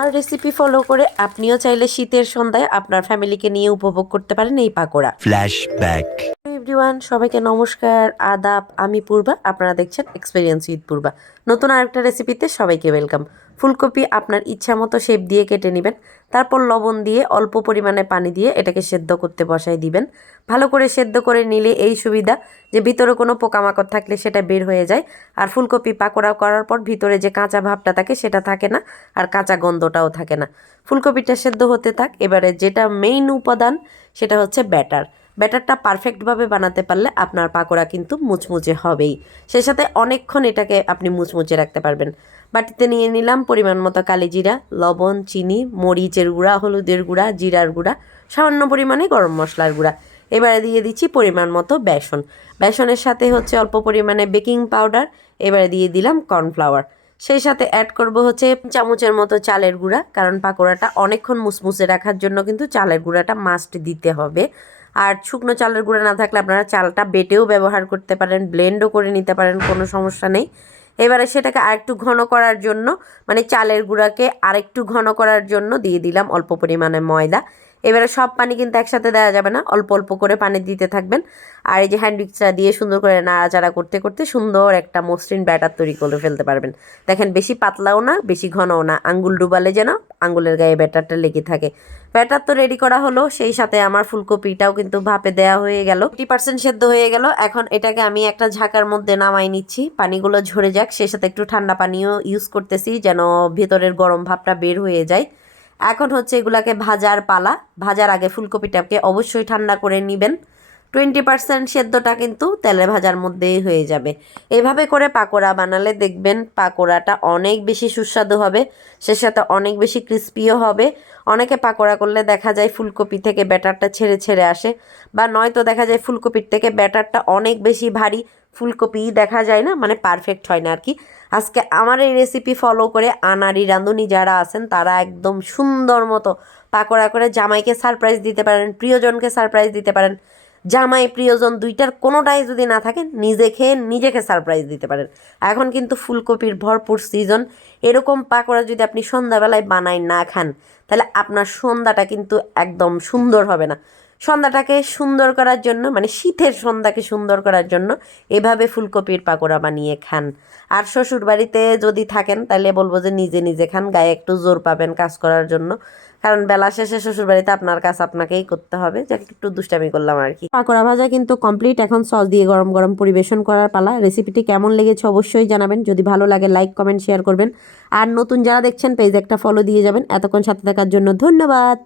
আর recipe follow করে আপনিও চাইলে শীতের সন্ধ্যায় আপনার ফ্যামিলিকে নিয়ে উপভোগ করতে পারেন এই পাকোড়া। ফ্ল্যাশব্যাক। এভরিওয়ান, সবাইকে নমস্কার, আদাব। আমি পূর্বা, আপনারা দেখছেন এক্সপেরিয়েন্স উইথ পূর্বা। নতুন আরেকটা রেসিপিতে সবাইকে ওয়েলকাম। ফুলকপি আপনার ইচ্ছা মতো শেপ দিয়ে কেটে নেবেন, তারপর লবণ দিয়ে অল্প পরিমাণে পানি দিয়ে এটাকে সেদ্ধ করতে বসাই দিবেন। ভালো করে সেদ্ধ করে নিলে এই সুবিধা যে ভিতরে কোনো পোকামাকড় থাকলে সেটা বের হয়ে যায়, আর ফুলকপি পাকোড়া করার পর ভিতরে যে কাঁচা ভাবটা থাকে সেটা থাকে না, আর কাঁচা গন্ধটাও থাকে না। ফুলকপিটা সেদ্ধ হতে থাক। এবারে যেটা মেইন উপাদান সেটা হচ্ছে ব্যাটার। ব্যাটারটা পারফেক্টভাবে বানাতে পারলে আপনার পাকোড়া কিন্তু মুচমুচে হবেই, সেই সাথে অনেকক্ষণ এটাকে আপনি মুচমুচে রাখতে পারবেন। বাটিতে নিয়ে নিলাম পরিমাণ মতো কালিজিরা, লবণ, চিনি, মরিচের গুঁড়া, হলুদের গুঁড়া, জিরার গুঁড়া, সামান্য পরিমাণে গরম মশলার গুঁড়া। এবারে দিয়ে দিচ্ছি পরিমাণ মতো বেসন। বেসনের সাথে হচ্ছে অল্প পরিমাণে বেকিং পাউডার। এবারে দিয়ে দিলাম কর্নফ্লাওয়ার। সেই সাথে অ্যাড করব হচ্ছে চামচের মতো চালের গুঁড়া, কারণ পাকোড়াটা অনেকক্ষণ মুসমুসে রাখার জন্য কিন্তু চালের গুঁড়াটা মাস্ট দিতে হবে। আর শুকনো চালের গুঁড়া না থাকলে আপনারা চালটা বেটেও ব্যবহার করতে পারেন, ব্লেন্ডও করে নিতে পারেন, কোনো সমস্যা নেই। এবারে সেটাকে আরেকটু ঘন করার জন্য, মানে চালের গুঁড়াকে আরেকটু ঘন করার জন্য দিয়ে দিলাম অল্প পরিমাণে ময়দা। এবারে সব পানি কিন্তু একসাথে দেওয়া যাবে না, অল্প অল্প করে পানি দিতে থাকবেন। আর এই যে হ্যান্ড উইক্সটা দিয়ে সুন্দর করে নাড়াচাড়া করতে করতে সুন্দর একটা মসৃণ ব্যাটার তৈরি করে ফেলতে পারবেন। দেখেন, বেশি পাতলাও না বেশি ঘনও না, আঙ্গুল ডুবালে যেন আঙ্গুলের গায়ে ব্যাটারটা লেগে থাকে। ব্যাটার তো রেডি করা হলো, সেই সাথে আমার ফুলকপিটাও কিন্তু ভাপে দেওয়া হয়ে গেল, 80% সেদ্ধ হয়ে গেল। এখন এটাকে আমি একটা ঝাঁকার মধ্যে নামাই নিচ্ছি, পানিগুলো ঝরে যাক। সেই সাথে একটু ঠান্ডা পানিও ইউজ করতেছি যেন ভেতরের গরম ভাবটা বের হয়ে যায়। এখন হচ্ছে এগুলাকে ভাজার পালা। ভাজার আগে ফুলকপিটাকে অবশ্যই ঠান্ডা করে নেবেন। 20% সেদ্ধটা কিন্তু তেলে ভাজার মধ্যেই হয়ে যাবে। এভাবে করে পাকোড়া বানালে দেখবেন পাকোড়াটা অনেক বেশি সুস্বাদু হবে, সে সাথে অনেক বেশি ক্রিস্পিও হবে। অনেকে পাকোড়া করলে দেখা যায় ফুলকপি থেকে ব্যাটারটা ছেড়ে ছেড়ে আসে, বা নয়তো দেখা যায় ফুলকপির থেকে ব্যাটারটা অনেক বেশি ভারী, ফুলকপি দেখা যায় না, মানে পারফেক্ট হয় না আর কি। আজকে আমার এই রেসিপি ফলো করে আনাড়ি রাঁধুনি যারা আছেন তারা একদম সুন্দর মতো পাকোড়া করে জামাইকে সারপ্রাইজ দিতে পারেন, প্রিয়জনকে সারপ্রাইজ দিতে পারেন। জামাই প্রিয়জন দুইটার কোনোটাই যদি না থাকে, নিজে খেয়ে নিজেকে সারপ্রাইজ দিতে পারেন। এখন কিন্তু ফুলকপির ভরপুর সিজন। এরকম পাকোড়া যদি আপনি সন্ধ্যাবেলায় বানাই না খান, তাহলে আপনার সন্ধ্যাটা কিন্তু একদম সুন্দর হবে না। সন্ধ্যাটাকে সুন্দর করার জন্য, মানে শীতের সন্ধ্যাকে সুন্দর করার জন্য এভাবে ফুলকপির পাকোড়া বানিয়ে খান। আর শ্বশুর বাড়িতে যদি থাকেন তাহলে বলবো যে নিজে নিজে খান, গায়ে একটু জোর পাবেন কাজ করার জন্য, কারণ বেলা শেষে শ্বশুর বাড়িতে আপনার কাজ আপনাকেই করতে হবে। যাকে একটু দুষ্টামি করলাম আর কি। পাকোড়া ভাজা কিন্তু কমপ্লিট, এখন সস দিয়ে গরম গরম পরিবেশন করার পালা। রেসিপিটি কেমন লেগেছে অবশ্যই জানাবেন, যদি ভালো লাগে লাইক কমেন্ট শেয়ার করবেন। আর নতুন যারা দেখছেন পেজ একটা ফলো দিয়ে যাবেন। এতক্ষণ সাথে থাকার জন্য ধন্যবাদ।